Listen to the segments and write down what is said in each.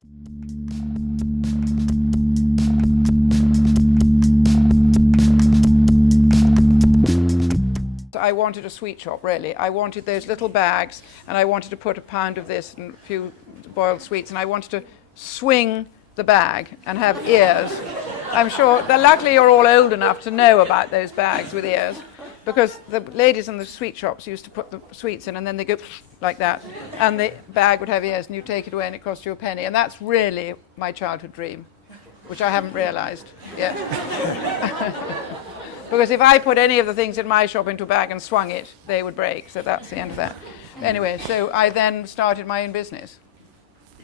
I wanted a sweet shop, really. I wanted those little bags, and I wanted to put a pound of this and a few boiled sweets, and I wanted to swing the bag and have ears. I'm sure that luckily you're all old enough to know about those bags with ears, because the ladies in the sweet shops used to put the sweets in and then they go like that, and the bag would have ears, and you take it away and it cost you a penny. And that's really my childhood dream, which I haven't realized yet. Because if I put any of the things in my shop into a bag and swung it, they would break. So that's the end of that. Anyway, so I then started my own business.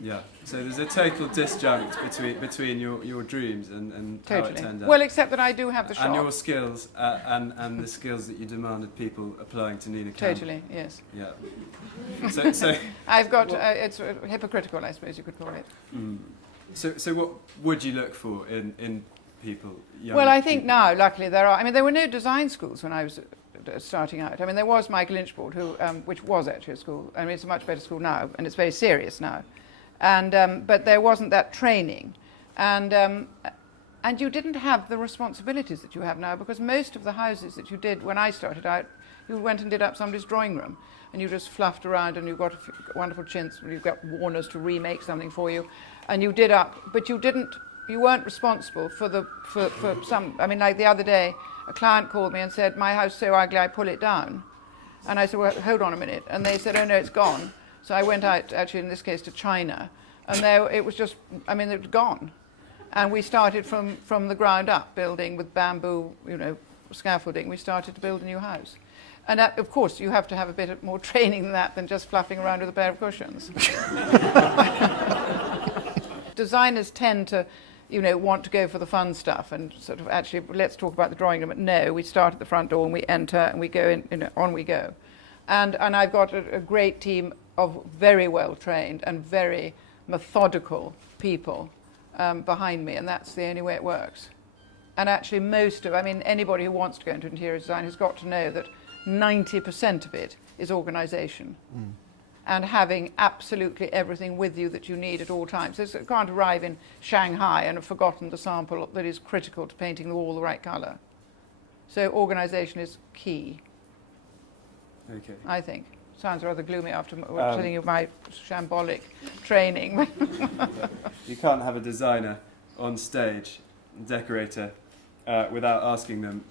Yeah, so there's a total disjunct between your dreams and Totally. how it turned out. Well, except that I do have the shop. And your skills, and the skills that you demanded people applying to Nina Campbell. Totally, yes. Yeah. So I've got, it's hypocritical, I suppose you could call it. So what would you look for in people? Well, I think now, luckily, there are. I mean, there were no design schools when I was starting out. I mean, there was Michael Inchbourne, who, which was actually a school. I mean, it's a much better school now, and it's very serious now. And but there wasn't that training, and you didn't have the responsibilities that you have now, because most of the houses that you did when I started out, you went and did up somebody's drawing room, and you just fluffed around, and you got wonderful chintz, you've got Warners to remake something for you, and you did up, but you weren't responsible for some. I mean, like the other day, a client called me and said, "My house is so ugly, I pull it down." And I said, "Well, hold on a minute." And they said, "Oh no, it's gone." So I went out, actually in this case, to China, and there it was just, I mean, it was gone. And we started from the ground up, building with bamboo, scaffolding. We started to build a new house. And that, of course, you have to have a bit more training than that, than just fluffing around with a pair of cushions. Designers tend to, want to go for the fun stuff and sort of actually, let's talk about the drawing room. But no, we start at the front door and we enter and we go in, on we go. And I've got a great team of very well trained and very methodical people behind me, and that's the only way it works. And actually anybody who wants to go into interior design has got to know that 90% of it is organisation. And having absolutely everything with you that you need at all times. So you can't arrive in Shanghai and have forgotten the sample that is critical to painting the wall the right colour. So organisation is key. Okay. I think. Sounds rather gloomy after telling you my shambolic training. You can't have a designer on stage, decorator, without asking them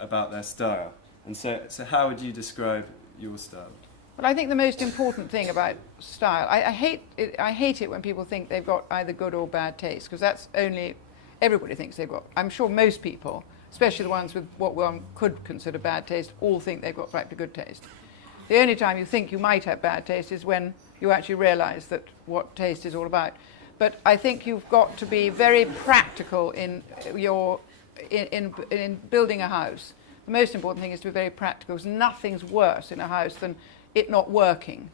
about their style. And so how would you describe your style? Well, I think the most important thing about style, I hate it when people think they've got either good or bad taste, because that's only, everybody thinks they've got. I'm sure most people, especially the ones with what one could consider bad taste, all think they've got practically good taste. The only time you think you might have bad taste is when you actually realise that what taste is all about. But I think you've got to be very practical in building a house. The most important thing is to be very practical, because nothing's worse in a house than it not working.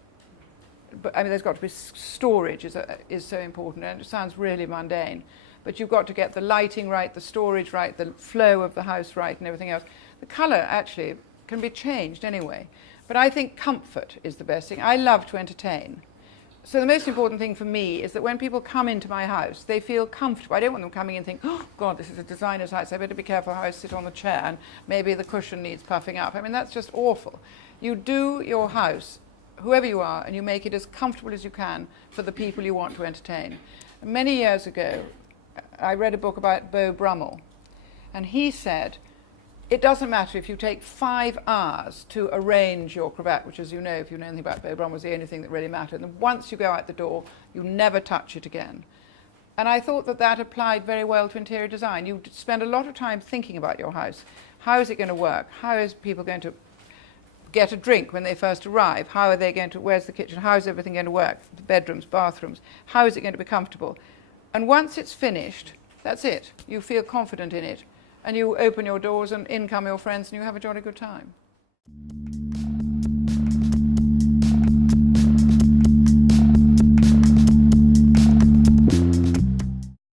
But I mean, there's got to be storage is so important, and it sounds really mundane. But you've got to get the lighting right, the storage right, the flow of the house right, and everything else. The colour actually can be changed anyway. But I think comfort is the best thing. I love to entertain. So the most important thing for me is that when people come into my house, they feel comfortable. I don't want them coming in and think, "Oh, God, this is a designer's house. I better be careful how I sit on the chair, and maybe the cushion needs puffing up." I mean, that's just awful. You do your house, whoever you are, and you make it as comfortable as you can for the people you want to entertain. Many years ago, I read a book about Beau Brummel, and he said, it doesn't matter if you take 5 hours to arrange your cravat, which, as you know, if you know anything about Beau Brummel, was the only thing that really mattered. And once you go out the door, you never touch it again. And I thought that applied very well to interior design. You spend a lot of time thinking about your house. How is it going to work? How is people going to get a drink when they first arrive? How are they going to, where's the kitchen? How is everything going to work? The bedrooms, bathrooms. How is it going to be comfortable? And once it's finished, that's it. You feel confident in it. And you open your doors and in come your friends and you have a jolly good time.